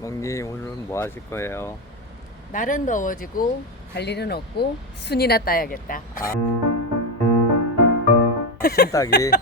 멍님 오늘은 뭐 하실 거예요? 날은 더워지고 달리는 없고 순이나 따야겠다. 순따기.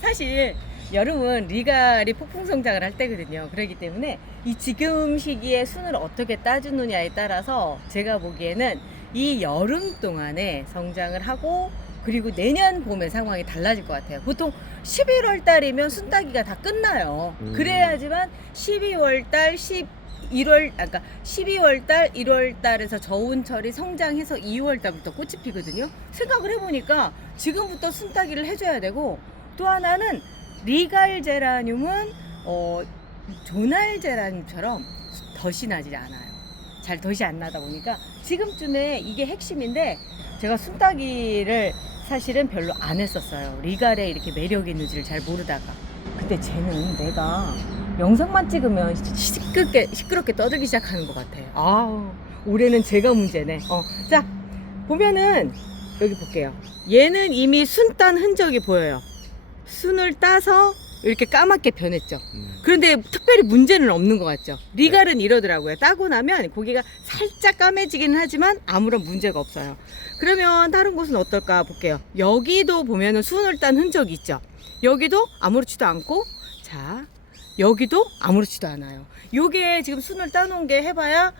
사실 여름은 리갈이 폭풍 성장을 할 때거든요. 그렇기 때문에 이 지금 시기에 순을 어떻게 따주느냐에 따라서 제가 보기에는 이 여름 동안에 성장을 하고 그리고 내년 봄의 상황이 달라질 것 같아요. 보통 11월 달이면 순 따기가 다 끝나요. 그래야지만 12월 달, 1월, 그러니까 12월 달, 1월 달에서 저온철이 성장해서 2월 달부터 꽃이 피거든요. 생각을 해보니까 지금부터 순 따기를 해줘야 되고, 또 하나는 리갈 제라늄은 조날 제라늄처럼 덫이 나지 않아요. 잘 덫이 안 나다 보니까 지금쯤에 이게 핵심인데, 제가 순 따기를 사실은 별로 안 했었어요. 리갈에 이렇게 매력이 있는지를 잘 모르다가. 근데 쟤는 내가 영상만 찍으면 시끄럽게 떠들기 시작하는 것 같아. 올해는 제가 문제네. 자, 보면은 여기 볼게요. 얘는 이미 순 딴 흔적이 보여요. 순을 따서 이렇게 까맣게 변했죠. 그런데 특별히 문제는 없는 것 같죠. 리갈은 이러더라고요. 따고 나면 고기가 살짝 까매지긴 하지만 아무런 문제가 없어요. 그러면 다른 곳은 어떨까 볼게요. 여기도 보면은 순을 딴 흔적이 있죠. 여기도 아무렇지도 않고, 자, 여기도 아무렇지도 않아요. 요게 지금 순을 따놓은 게 해봐야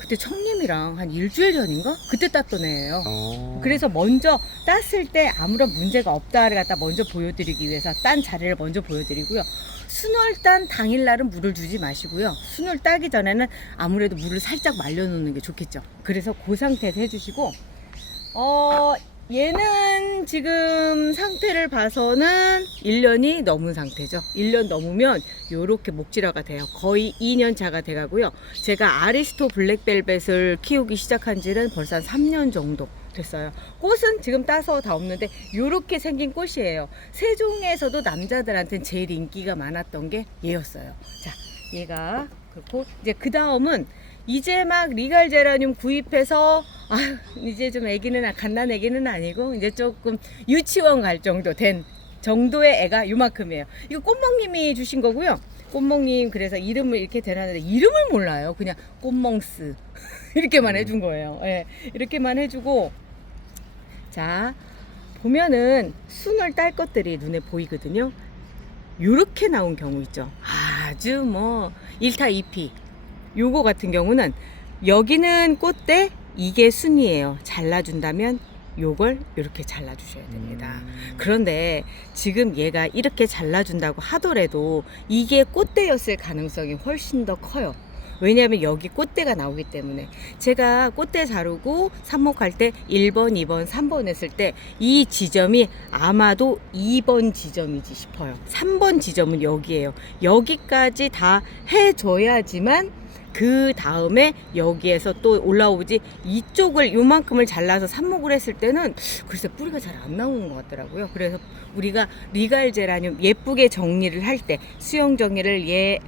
그때 청님이랑 한 일주일 전인가? 그때 땄던 애예요. 그래서 먼저 땄을 때 아무런 문제가 없다를 갖다 먼저 보여드리기 위해서 딴 자리를 먼저 보여드리고요. 순을 딴 당일날은 물을 주지 마시고요. 순을 따기 전에는 아무래도 물을 살짝 말려놓는 게 좋겠죠. 그래서 그 상태에서 해주시고, 얘는 지금 상태를 봐서는 1년이 넘은 상태죠. 1년 넘으면 요렇게 목질화가 돼요. 거의 2년 차가 돼가고요. 제가 아리스토 블랙벨벳을 키우기 시작한 지는 벌써 한 3년 정도 됐어요. 꽃은 지금 따서 다 없는데 요렇게 생긴 꽃이에요. 세종에서도 남자들한테는 제일 인기가 많았던 게 얘였어요. 자, 얘가 그렇고, 이제 그 다음은 이제 막 리갈 제라늄 구입해서 이제 좀 애기는 갓난 애기는 아니고 이제 조금 유치원 갈 정도 된 정도의 애가 요만큼이에요. 이거 꽃멍님이 주신 거고요. 꽃멍님 그래서 이름을 이렇게 대놨는데 이름을 몰라요. 그냥 꽃멍스 이렇게만 해준 거예요. 예, 이렇게만 해주고, 자, 보면은 순을 딸 것들이 눈에 보이거든요. 요렇게 나온 경우 있죠. 아주 뭐 1타 2피. 요거 같은 경우는 여기는 꽃대, 이게 순이에요. 잘라준다면 요걸 이렇게 잘라주셔야 됩니다. 그런데 지금 얘가 이렇게 잘라준다고 하더라도 이게 꽃대였을 가능성이 훨씬 더 커요. 왜냐하면 여기 꽃대가 나오기 때문에. 제가 꽃대 자르고 삽목할 때 1번, 2번, 3번 했을 때 이 지점이 아마도 2번 지점이지 싶어요. 3번 지점은 여기에요. 여기까지 다 해줘야지만 그 다음에 여기에서 또 올라오지, 이쪽을 요만큼을 잘라서 삽목을 했을 때는 글쎄 뿌리가 잘 안 나오는 것 같더라고요. 그래서 우리가 리갈 제라늄 예쁘게 정리를 할 때, 수영 정리를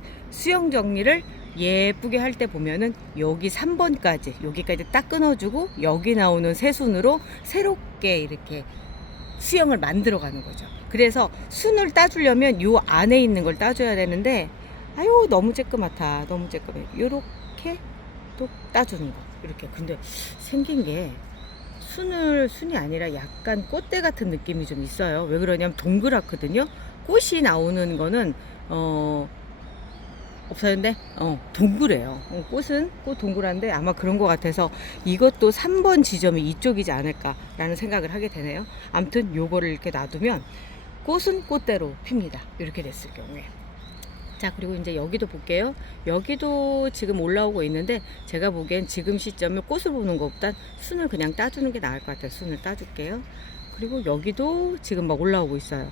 예쁘게 할 때 보면은 여기 3번까지 여기까지 딱 끊어주고 여기 나오는 새순으로 새롭게 이렇게 수영을 만들어 가는 거죠. 그래서 순을 따주려면 요 안에 있는 걸 따줘야 되는데, 아유 너무 쬐끄맣다, 너무 쬐끄매. 요렇게 또 따주는 거 이렇게. 근데 생긴 게 순이 아니라 약간 꽃대 같은 느낌이 좀 있어요. 왜 그러냐면 동그랗거든요. 꽃이 나오는 거는 없었는데 동그래요. 꽃은 꽃 동그란데 아마 그런 것 같아서 이것도 3번 지점이 이쪽이지 않을까라는 생각을 하게 되네요. 아무튼 요거를 이렇게 놔두면 꽃은 꽃대로 핍니다. 이렇게 됐을 경우에. 자, 그리고 이제 여기도 볼게요. 여기도 지금 올라오고 있는데 제가 보기엔 지금 시점을 꽃을 보는 것보단 순을 그냥 따주는 게 나을 것 같아요. 순을 따줄게요. 그리고 여기도 지금 막 올라오고 있어요.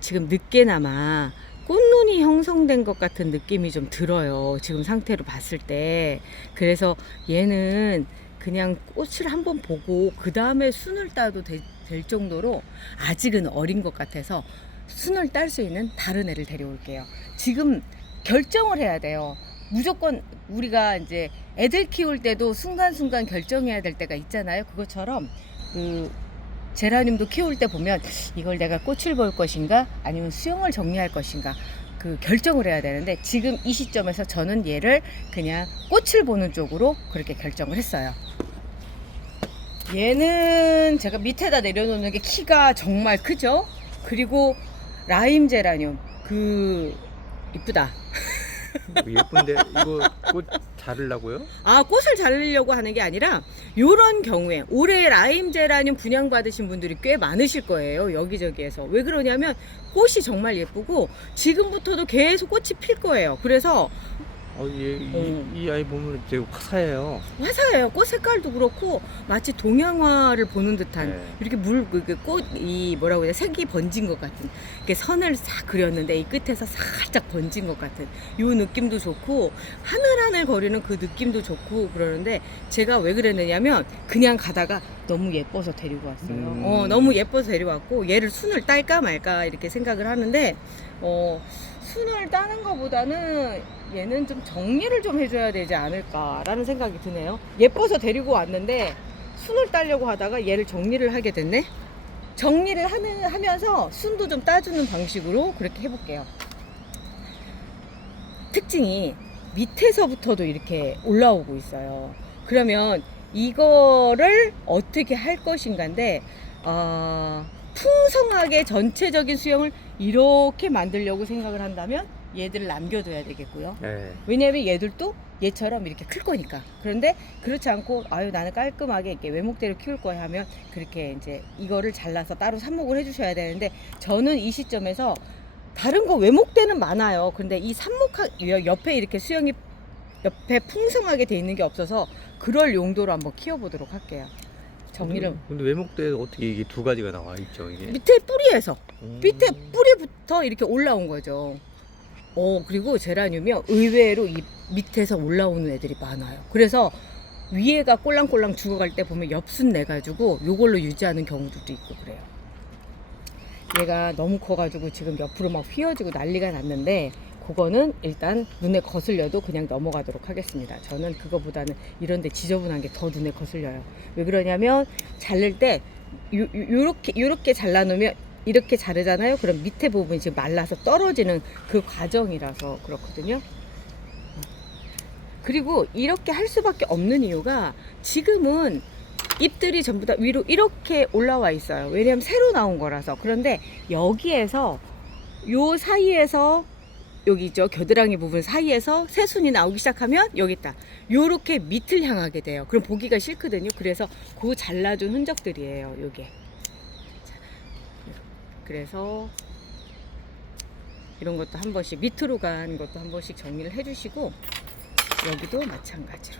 지금 늦게나마 꽃눈이 형성된 것 같은 느낌이 좀 들어요. 지금 상태로 봤을 때. 그래서 얘는 그냥 꽃을 한번 보고 그 다음에 순을 따도 될 정도로 아직은 어린 것 같아서 순을 딸 수 있는 다른 애를 데려올게요. 지금 결정을 해야 돼요. 무조건 우리가 이제 애들 키울 때도 순간순간 결정해야 될 때가 있잖아요. 그것처럼 그 제라늄도 키울 때 보면 이걸 내가 꽃을 볼 것인가 아니면 수영을 정리할 것인가, 그 결정을 해야 되는데 지금 이 시점에서 저는 얘를 그냥 꽃을 보는 쪽으로 그렇게 결정을 했어요. 얘는 제가 밑에다 내려놓는 게 키가 정말 크죠. 그리고 라임 제라늄 이쁘다. 예쁜데 이거 꽃 자르려고요? 꽃을 자르려고 하는 게 아니라 요런 경우에 올해 라임 제라늄 분양받으신 분들이 꽤 많으실 거예요. 여기저기에서. 왜 그러냐면 꽃이 정말 예쁘고 지금부터도 계속 꽃이 필 거예요. 그래서 이 아이 보면 되게 화사해요. 화사해요. 꽃 색깔도 그렇고 마치 동양화를 보는 듯한 네. 이렇게 꽃이 뭐라고 해야 돼? 색이 번진 것 같은 이렇게 선을 싹 그렸는데 이 끝에서 살짝 번진 것 같은 요 느낌도 좋고 하늘하늘 거리는 그 느낌도 좋고 그러는데 제가 왜 그랬느냐면 그냥 가다가 너무 예뻐서 데리고 왔어요. 너무 예뻐서 데려왔고 얘를 순을 딸까 말까 이렇게 생각을 하는데 순을 따는 것보다는 얘는 좀 정리를 좀 해줘야 되지 않을까라는 생각이 드네요. 예뻐서 데리고 왔는데 순을 따려고 하다가 얘를 정리를 하게 됐네. 정리를 하면서 순도 좀 따주는 방식으로 그렇게 해볼게요. 특징이 밑에서부터도 이렇게 올라오고 있어요. 그러면 이거를 어떻게 할 것인가인데 풍성하게 전체적인 수영을 이렇게 만들려고 생각을 한다면 얘들을 남겨둬야 되겠고요. 네. 왜냐면 얘들도 얘처럼 이렇게 클 거니까. 그런데 그렇지 않고 나는 깔끔하게 이렇게 외목대로 키울 거야 하면 그렇게 이제 이거를 잘라서 따로 삽목을 해주셔야 되는데 저는 이 시점에서 다른 거 외목대는 많아요. 근데 이 옆에 이렇게 수영이 옆에 풍성하게 돼 있는 게 없어서 그럴 용도로 한번 키워보도록 할게요. 정리를. 근데 외목대 어떻게 이게 두 가지가 나와 있죠 이게? 밑에 뿌리에서 밑에 뿌리부터 이렇게 올라온 거죠. 그리고 제라늄이 의외로 이 밑에서 올라오는 애들이 많아요. 그래서 위에가 꼴랑꼴랑 죽어갈 때 보면 엽순 내가지고 요걸로 유지하는 경우들도 있고 그래요. 얘가 너무 커가지고 지금 옆으로 막 휘어지고 난리가 났는데 그거는 일단 눈에 거슬려도 그냥 넘어가도록 하겠습니다. 저는 그거보다는 이런데 지저분한 게 더 눈에 거슬려요. 왜 그러냐면 자를 때 요렇게 잘라놓으면 이렇게 자르잖아요. 그럼 밑에 부분이 지금 말라서 떨어지는 그 과정이라서 그렇거든요. 그리고 이렇게 할 수밖에 없는 이유가 지금은 잎들이 전부 다 위로 이렇게 올라와 있어요. 왜냐면 새로 나온 거라서. 그런데 여기에서 요 사이에서 여기 있죠. 겨드랑이 부분 사이에서 새순이 나오기 시작하면 여기 있다. 요렇게 밑을 향하게 돼요. 그럼 보기가 싫거든요. 그래서 그 잘라준 흔적들이에요. 요게. 그래서 이런 것도 한 번씩 밑으로 간 것도 한 번씩 정리를 해주시고 여기도 마찬가지로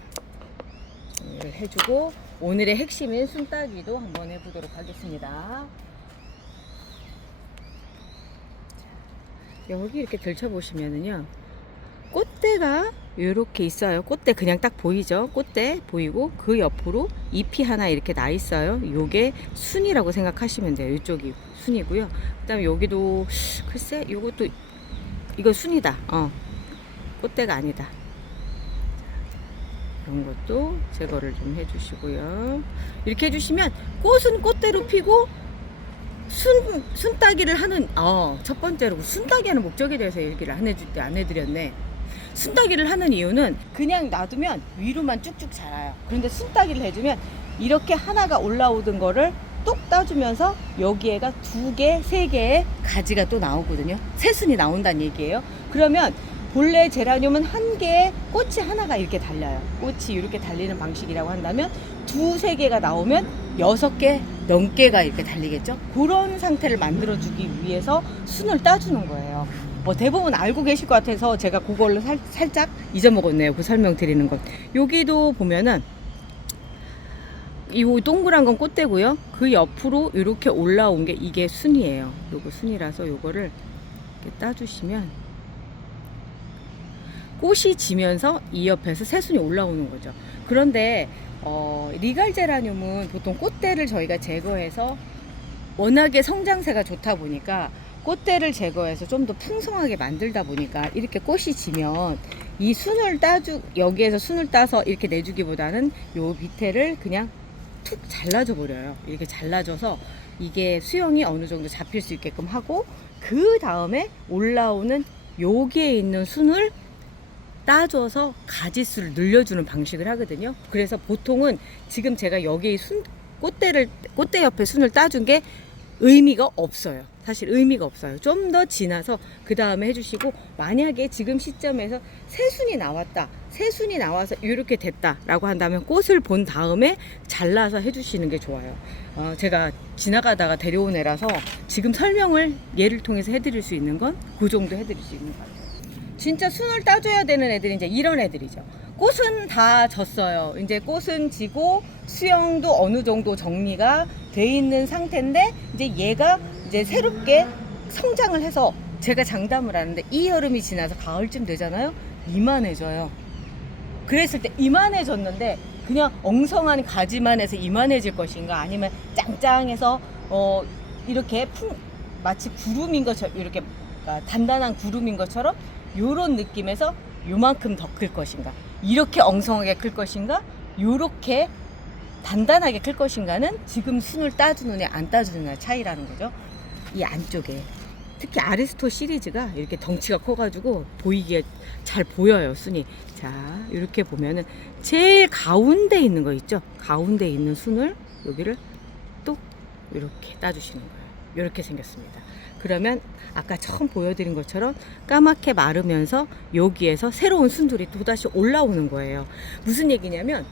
정리를 해주고 오늘의 핵심인 순따기도 한번 해보도록 하겠습니다. 여기 이렇게 들춰보시면은요 꽃대가 이렇게 있어요. 꽃대 그냥 딱 보이죠. 꽃대 보이고 그 옆으로 잎이 하나 이렇게 나 있어요. 요게 순이라고 생각하시면 돼요. 이쪽이 순이고요. 그 다음에 여기도 글쎄 요것도 이거 순이다. 꽃대가 아니다. 이런 것도 제거를 좀 해주시고요. 이렇게 해주시면 꽃은 꽃대로 피고 순따기를 하는 첫 번째로 순따기 하는 목적에 대해서 얘기를 안 해드렸네. 순따기를 하는 이유는 그냥 놔두면 위로만 쭉쭉 자라요. 그런데 순따기를 해주면 이렇게 하나가 올라오던 거를 뚝 따주면서 여기에가 2개, 3개의 가지가 또 나오거든요. 새순이 나온다는 얘기예요. 그러면 본래 제라늄은 한 개에 꽃이 하나가 이렇게 달려요. 꽃이 이렇게 달리는 방식이라고 한다면 2, 3개가 나오면 6개 넘게가 이렇게 달리겠죠. 그런 상태를 만들어주기 위해서 순을 따주는 거예요. 대부분 알고 계실 것 같아서 제가 그걸로 살짝 잊어먹었네요. 그 설명 드리는 것. 여기도 보면은 이 동그란 건 꽃대고요. 그 옆으로 이렇게 올라온 게 이게 순이에요. 요거 순이라서 요거를 이렇게 따주시면 꽃이 지면서 이 옆에서 새순이 올라오는 거죠. 그런데 리갈 제라늄은 보통 꽃대를 저희가 제거해서 워낙에 성장세가 좋다 보니까 꽃대를 제거해서 좀 더 풍성하게 만들다 보니까 이렇게 꽃이 지면 이 순을 여기에서 순을 따서 이렇게 내주기보다는 요 밑에를 그냥 툭 잘라줘 버려요. 이렇게 잘라줘서 이게 수영이 어느 정도 잡힐 수 있게끔 하고 그 다음에 올라오는 여기에 있는 순을 따줘서 가지수를 늘려주는 방식을 하거든요. 그래서 보통은 지금 제가 여기 꽃대 옆에 순을 따준 게 의미가 없어요. 사실 의미가 없어요. 좀 더 지나서 그 다음에 해주시고, 만약에 지금 시점에서 새순이 나왔다, 새순이 나와서 이렇게 됐다 라고 한다면 꽃을 본 다음에 잘라서 해주시는 게 좋아요. 제가 지나가다가 데려온 애라서 지금 설명을 얘를 통해서 해드릴 수 있는 건 그 정도 해드릴 수 있는 것 같아요. 진짜 순을 따줘야 되는 애들이 이제 이런 애들이죠. 꽃은 다 졌어요. 이제 꽃은 지고 수영도 어느 정도 정리가 돼 있는 상태인데, 이제 얘가 이제 새롭게 성장을 해서, 제가 장담을 하는데 이 여름이 지나서 가을쯤 되잖아요. 이만해져요. 그랬을 때 이만해졌는데 그냥 엉성한 가지만 해서 이만해질 것인가, 아니면 짱짱해서 이렇게 마치 구름인 것처럼, 이렇게 단단한 구름인 것처럼 요런 느낌에서 요만큼 더 클 것인가, 이렇게 엉성하게 클 것인가, 요렇게 단단하게 클 것인가는 지금 순을 따주느냐 안 따주느냐 차이라는 거죠. 이 안쪽에 특히 아리스토 시리즈가 이렇게 덩치가 커가지고 보이기에 잘 보여요, 순이. 자, 이렇게 보면은 제일 가운데 있는 거 있죠? 가운데 있는 순을 여기를 또 이렇게 따주시는 거예요. 이렇게 생겼습니다. 그러면 아까 처음 보여드린 것처럼 까맣게 마르면서 여기에서 새로운 순들이 또다시 올라오는 거예요. 무슨 얘기냐면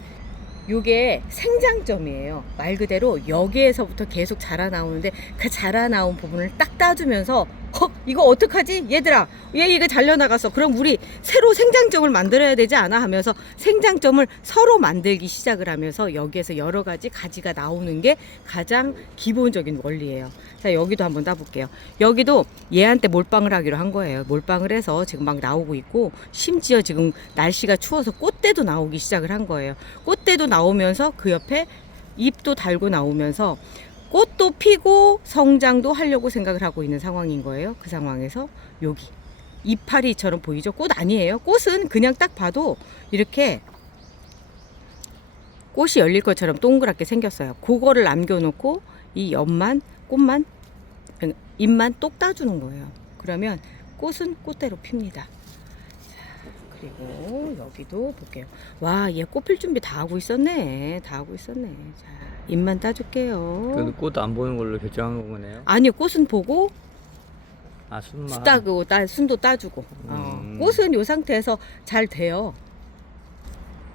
요게 생장점이에요. 말 그대로 여기에서부터 계속 자라나오는데, 그 자라나온 부분을 딱 따주면서 이거 어떡하지? 얘들아, 얘 이거 잘려나갔어. 그럼 우리 새로 생장점을 만들어야 되지 않아? 하면서 생장점을 서로 만들기 시작을 하면서 여기에서 여러 가지 가지가 나오는 게 가장 기본적인 원리예요. 자, 여기도 한번 따볼게요. 여기도 얘한테 몰빵을 하기로 한 거예요. 몰빵을 해서 지금 막 나오고 있고, 심지어 지금 날씨가 추워서 꽃대도 나오기 시작을 한 거예요. 꽃대도 나오면서 그 옆에 잎도 달고 나오면서 꽃도 피고 성장도 하려고 생각을 하고 있는 상황인 거예요. 그 상황에서 여기 이파리처럼 보이죠? 꽃 아니에요. 꽃은 그냥 딱 봐도 이렇게 꽃이 열릴 것처럼 동그랗게 생겼어요. 그거를 남겨놓고 이 엽만, 꽃만, 잎만 똑 따주는 거예요. 그러면 꽃은 꽃대로 핍니다. 그리고 여기도 볼게요. 와, 얘 꽃필 준비 다 하고 있었네. 다 하고 있었네. 자, 잎만 따줄게요. 그래도 꽃 안 보는 걸로 결정한 거네요. 아니요, 꽃은 보고 순만. 따고 순도 따주고. 꽃은 이 상태에서 잘 돼요.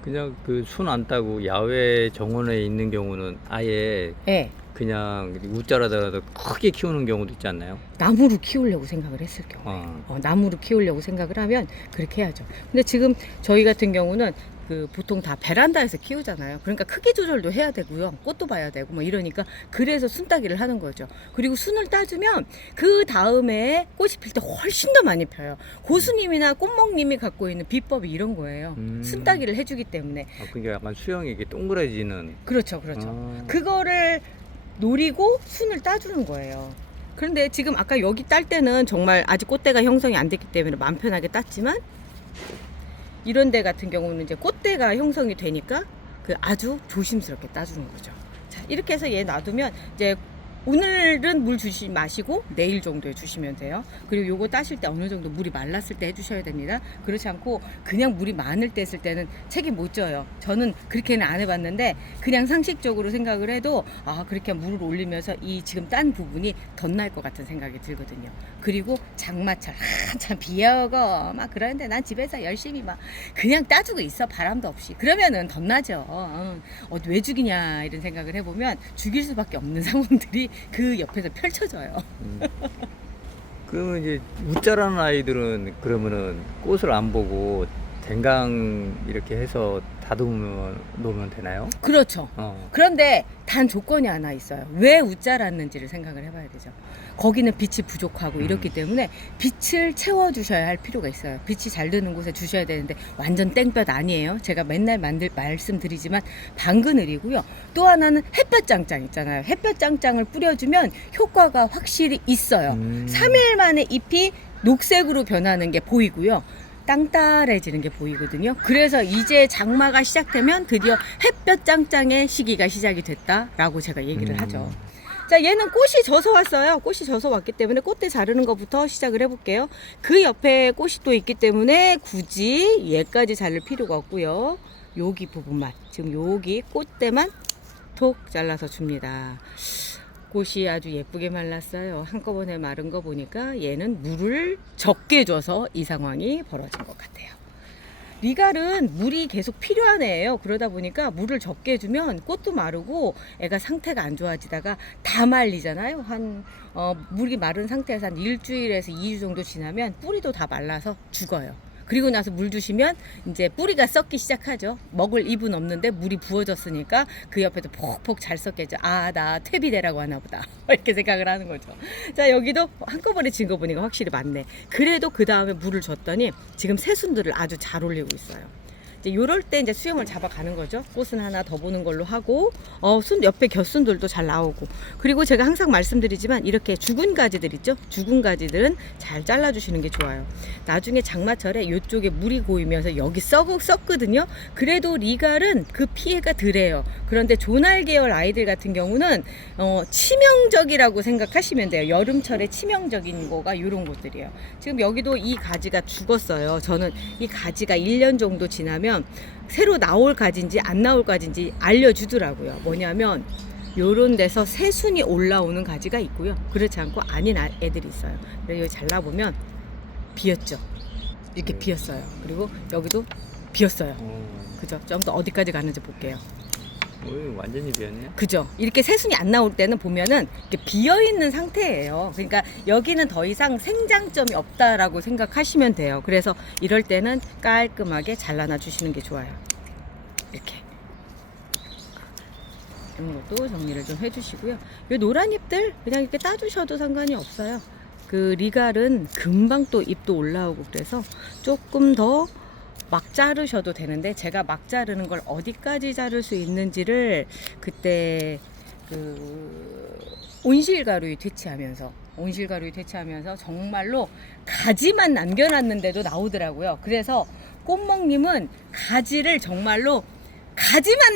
그냥 그 순 안 따고 야외 정원에 있는 경우는 아예 네. 그냥 웃자라더라도 크게 키우는 경우도 있지 않나요? 나무로 키우려고 생각을 했을 경우에 나무로 키우려고 생각을 하면 그렇게 해야죠. 근데 지금 저희 같은 경우는 보통 다 베란다에서 키우잖아요. 그러니까 크기 조절도 해야 되고요. 꽃도 봐야 되고 뭐 이러니까, 그래서 순 따기를 하는 거죠. 그리고 순을 따주면 그 다음에 꽃이 필 때 훨씬 더 많이 펴요. 고수님이나 꽃목님이 갖고 있는 비법이 이런 거예요. 순 따기를 해주기 때문에. 그러니까 약간 수영이 이렇게 동그래지는. 그렇죠. 그거를 노리고 순을 따주는 거예요. 그런데 지금 아까 여기 딸 때는 정말 아직 꽃대가 형성이 안 됐기 때문에 마음 편하게 땄지만, 이런 데 같은 경우는 이제 꽃대가 형성이 되니까 아주 조심스럽게 따주는 거죠. 자, 이렇게 해서 얘 놔두면 이제 오늘은 물 주시 마시고 내일 정도에 주시면 돼요. 그리고 요거 따실 때 어느 정도 물이 말랐을 때 해주셔야 됩니다. 그렇지 않고 그냥 물이 많을 때 했을 때는 책임 못 져요. 저는 그렇게는 안 해봤는데, 그냥 상식적으로 생각을 해도 그렇게 물을 올리면서 이 지금 딴 부분이 덧날 것 같은 생각이 들거든요. 그리고 장마철 한참 비 오고 막 그러는데 난 집에서 열심히 막 그냥 따주고 있어, 바람도 없이. 그러면은 덧나죠. 왜 죽이냐 이런 생각을 해보면 죽일 수밖에 없는 상황들이 그 옆에서 펼쳐져요. 그러면 이제 웃자라는 아이들은 그러면은 꽃을 안 보고 댕강 이렇게 해서 다듬으면 놓으면 되나요? 그렇죠. 그런데 단 조건이 하나 있어요. 왜 웃자랐는지를 생각을 해봐야 되죠. 거기는 빛이 부족하고 이렇기 때문에 빛을 채워주셔야 할 필요가 있어요. 빛이 잘 드는 곳에 주셔야 되는데 완전 땡볕 아니에요. 제가 맨날 말씀드리지만 방그늘이고요. 또 하나는 햇볕 짱짱 있잖아요. 햇볕 짱짱을 뿌려주면 효과가 확실히 있어요. 3일 만에 잎이 녹색으로 변하는 게 보이고요. 땅딸해지는 게 보이거든요. 그래서 이제 장마가 시작되면 드디어 햇볕 짱짱의 시기가 시작이 됐다라고 제가 얘기를 하죠. 자, 얘는 꽃이 져서 왔어요. 꽃이 져서 왔기 때문에 꽃대 자르는 것부터 시작을 해볼게요. 그 옆에 꽃이 또 있기 때문에 굳이 얘까지 자를 필요가 없고요. 여기 부분만, 지금 여기 꽃대만 톡 잘라서 줍니다. 꽃이 아주 예쁘게 말랐어요. 한꺼번에 마른 거 보니까 얘는 물을 적게 줘서 이 상황이 벌어진 것 같아요. 리갈은 물이 계속 필요한 애예요. 그러다 보니까 물을 적게 주면 꽃도 마르고 애가 상태가 안 좋아지다가 다 말리잖아요. 물이 마른 상태에서 한 일주일에서 2주 정도 지나면 뿌리도 다 말라서 죽어요. 그리고 나서 물 주시면 이제 뿌리가 썩기 시작하죠. 먹을 입은 없는데 물이 부어졌으니까 그 옆에도 폭폭 잘 썩겠죠. 아, 나 퇴비대라고 하나 보다. 이렇게 생각을 하는 거죠. 자, 여기도 한꺼번에 진 거 보니까 확실히 맞네. 그래도 그 다음에 물을 줬더니 지금 새순들을 아주 잘 올리고 있어요. 이제 요럴 때 이제 수영을 잡아가는 거죠. 꽃은 하나 더 보는 걸로 하고, 순 옆에 곁순들도 잘 나오고, 그리고 제가 항상 말씀드리지만 이렇게 죽은 가지들 있죠. 죽은 가지들은 잘 잘라주시는 게 좋아요. 나중에 장마철에 요쪽에 물이 고이면서 여기 썩거든요. 그래도 리갈은 그 피해가 덜해요. 그런데 조날 계열 아이들 같은 경우는 치명적이라고 생각하시면 돼요. 여름철에 치명적인 거가 이런 것들이에요. 지금 여기도 이 가지가 죽었어요. 저는 이 가지가 1년 정도 지나면 새로 나올 가지인지 안 나올 가지인지 알려주더라고요. 뭐냐면 요런 데서 새순이 올라오는 가지가 있고요. 그렇지 않고 아닌 애들이 있어요. 그래서 여기 잘라보면 비었죠. 이렇게 비었어요. 그리고 여기도 비었어요. 그죠? 좀 더 어디까지 가는지 볼게요. 완전히 비었네. 그죠? 이렇게 새순이 안 나올 때는 보면은 이렇게 비어있는 상태예요. 그러니까 여기는 더 이상 생장점이 없다라고 생각하시면 돼요. 그래서 이럴 때는 깔끔하게 잘라놔 주시는 게 좋아요. 이렇게. 이런 것도 정리를 좀 해주시고요. 이 노란 잎들 그냥 이렇게 따주셔도 상관이 없어요. 그 리갈은 금방 또 잎도 올라오고 그래서 조금 더 막 자르셔도 되는데 제가 막 자르는 걸 어디까지 자를 수 있는지를 그때 온실가루에 퇴치하면서 정말로 가지만 남겨놨는데도 나오더라고요. 그래서 꽃먹님은 가지를 정말로 가지만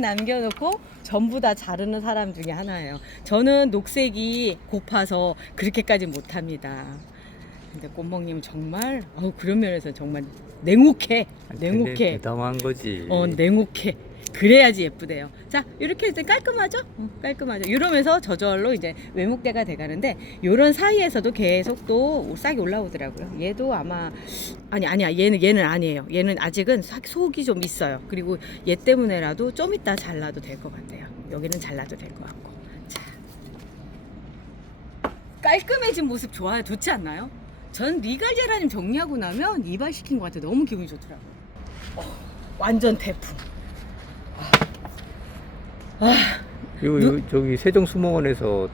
남겨놓고 전부 다 자르는 사람 중에 하나예요. 저는 녹색이 고파서 그렇게까지 못합니다. 근데 꽃먹님은 정말 그런 면에서 정말 냉혹해. 대담한 거지. 냉혹해. 그래야지 예쁘대요. 자, 이렇게 해서 깔끔하죠? 깔끔하죠. 이러면서 저절로 이제 외목대가 돼가는데 요런 사이에서도 계속 또 싹이 올라오더라고요. 얘도 아마 아니야. 얘는 아니에요. 얘는 아직은 속이 좀 있어요. 그리고 얘 때문에라도 좀 이따 잘라도 될 것 같아요. 여기는 잘라도 될 것 같고. 자, 깔끔해진 모습 좋아요. 좋지 않나요? 전 리갈 제라늄 정리하고 나면 이발시킨 것 같아요. 너무 기분이 좋더라고요. 완전 태풍. 저기 세종수목원에서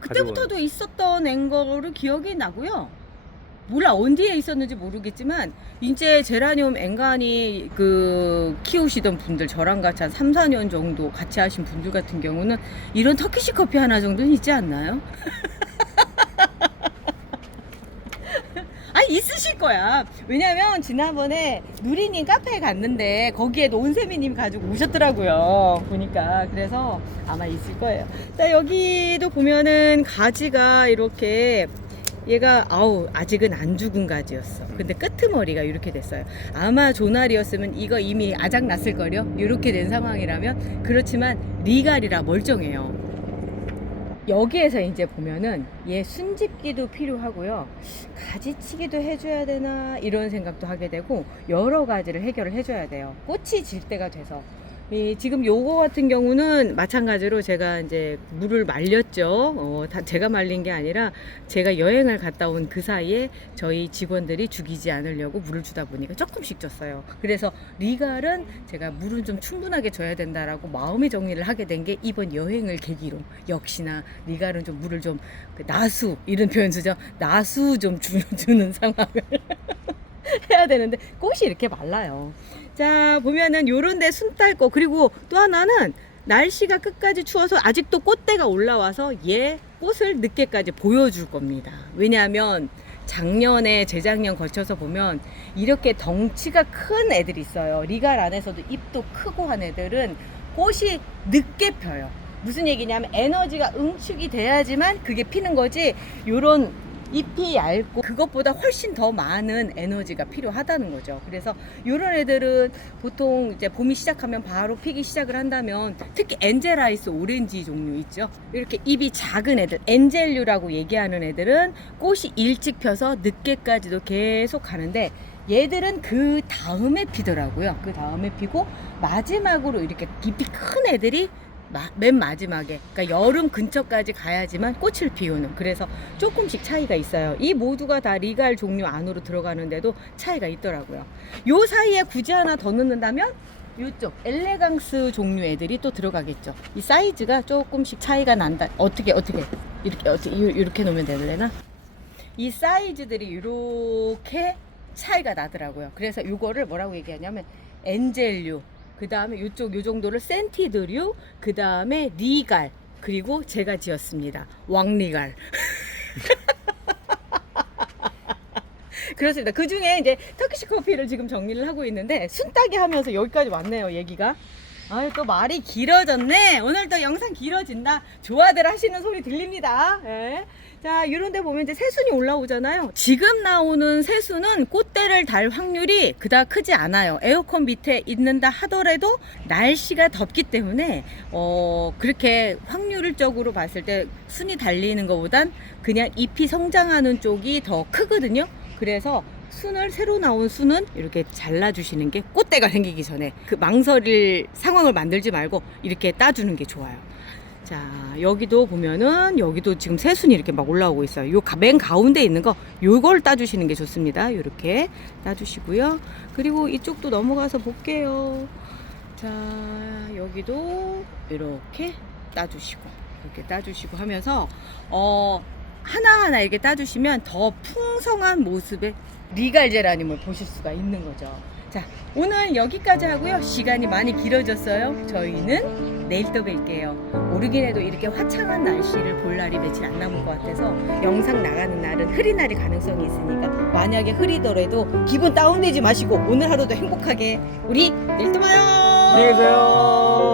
그때부터도 있었던 앵거를 기억이 나고요. 몰라 어디에 있었는지 모르겠지만 이제 제라늄 앵간히 키우시던 분들 저랑 같이 한 3, 4년 정도 같이 하신 분들 같은 경우는 이런 터키시 커피 하나 정도는 있지 않나요? 있으실 거야. 왜냐면 지난번에 누리님 카페에 갔는데 거기에도 온세미님 가지고 오셨더라고요. 보니까. 그래서 아마 있을 거예요. 자, 여기도 보면은 가지가 이렇게 얘가 아직은 안 죽은 가지였어. 근데 끄트머리가 이렇게 됐어요. 아마 조날이었으면 이거 이미 아작 났을 거려. 이렇게 된 상황이라면. 그렇지만 리갈이라 멀쩡해요. 여기에서 이제 보면은 얘 순집기도 필요하고요. 가지치기도 해줘야 되나 이런 생각도 하게 되고 여러 가지를 해결을 해줘야 돼요. 꽃이 질 때가 돼서. 지금 요거 같은 경우는 마찬가지로 제가 이제 물을 말렸죠. 다 제가 말린 게 아니라 제가 여행을 갔다 온 그 사이에 저희 직원들이 죽이지 않으려고 물을 주다 보니까 조금씩 줬어요. 그래서 리갈은 제가 물을 좀 충분하게 줘야 된다라고 마음의 정리를 하게 된 게 이번 여행을 계기로 역시나 리갈은 좀 물을 좀 나수 이런 표현 쓰죠. 나수 좀 주는 상황을 해야 되는데 꽃이 이렇게 말라요. 자, 보면은 요런데 순 딸 거. 그리고 또 하나는 날씨가 끝까지 추워서 아직도 꽃대가 올라와서 얘 꽃을 늦게까지 보여줄 겁니다. 왜냐하면 작년에 재작년 거쳐서 보면 이렇게 덩치가 큰 애들이 있어요. 리갈 안에서도 잎도 크고 한 애들은 꽃이 늦게 펴요. 무슨 얘기냐면 에너지가 응축이 돼야지만 그게 피는 거지. 요런 잎이 얇고 그것보다 훨씬 더 많은 에너지가 필요하다는 거죠. 그래서 요런 애들은 보통 이제 봄이 시작하면 바로 피기 시작을 한다면, 특히 엔젤아이스 오렌지 종류 있죠. 이렇게 잎이 작은 애들, 엔젤류라고 얘기하는 애들은 꽃이 일찍 펴서 늦게까지도 계속 가는데, 얘들은 그 다음에 피더라고요. 그 다음에 피고 마지막으로 이렇게 잎이 큰 애들이 맨 마지막에, 그러니까 여름 근처까지 가야지만 꽃을 피우는. 그래서 조금씩 차이가 있어요. 이 모두가 다 리갈 종류 안으로 들어가는데도 차이가 있더라고요. 요 사이에 굳이 하나 더 넣는다면 요쪽 엘레강스 종류 애들이 또 들어가겠죠. 이 사이즈가 조금씩 차이가 난다. 어떻게 이렇게 놓으면 되려나? 이 사이즈들이 이렇게 차이가 나더라고요. 그래서 요거를 뭐라고 얘기하냐면 엔젤류, 그 다음에 요쪽 요 정도를 센티드류, 그 다음에 리갈, 그리고 제가 지었습니다. 왕리갈. 그렇습니다. 그 중에 이제 터키시 커피를 지금 정리를 하고 있는데, 순따기 하면서 여기까지 왔네요, 얘기가. 아유, 또 말이 길어졌네. 오늘 또 영상 길어진다. 좋아들 하시는 소리 들립니다. 예. 자, 이런 데 보면 이제 새순이 올라오잖아요. 지금 나오는 새순은 꽃대를 달 확률이 그닥 크지 않아요. 에어컨 밑에 있는다 하더라도 날씨가 덥기 때문에 그렇게 확률적으로 봤을 때 순이 달리는 것보단 그냥 잎이 성장하는 쪽이 더 크거든요. 그래서 순을, 새로 나온 순은 이렇게 잘라주시는 게, 꽃대가 생기기 전에 그 망설일 상황을 만들지 말고 이렇게 따주는 게 좋아요. 자, 여기도 보면은 여기도 지금 새순이 이렇게 막 올라오고 있어요. 요 맨 가운데 있는 거, 요걸 따주시는 게 좋습니다. 요렇게 따주시고요. 그리고 이쪽도 넘어가서 볼게요. 자, 여기도 이렇게 따주시고, 이렇게 따주시고 하면서 하나하나 이렇게 따주시면 더 풍성한 모습의 리갈 제라늄을 보실 수가 있는 거죠. 자, 오늘 여기까지 하고요. 시간이 많이 길어졌어요. 저희는 내일 또 뵐게요. 모르긴 해도 이렇게 화창한 날씨를 볼 날이 며칠 안 남은 것 같아서 영상 나가는 날은 흐린 날이 가능성이 있으니까, 만약에 흐리더라도 기분 다운되지 마시고 오늘 하루도 행복하게 우리 내일 또 봐요. 안녕히 계세요.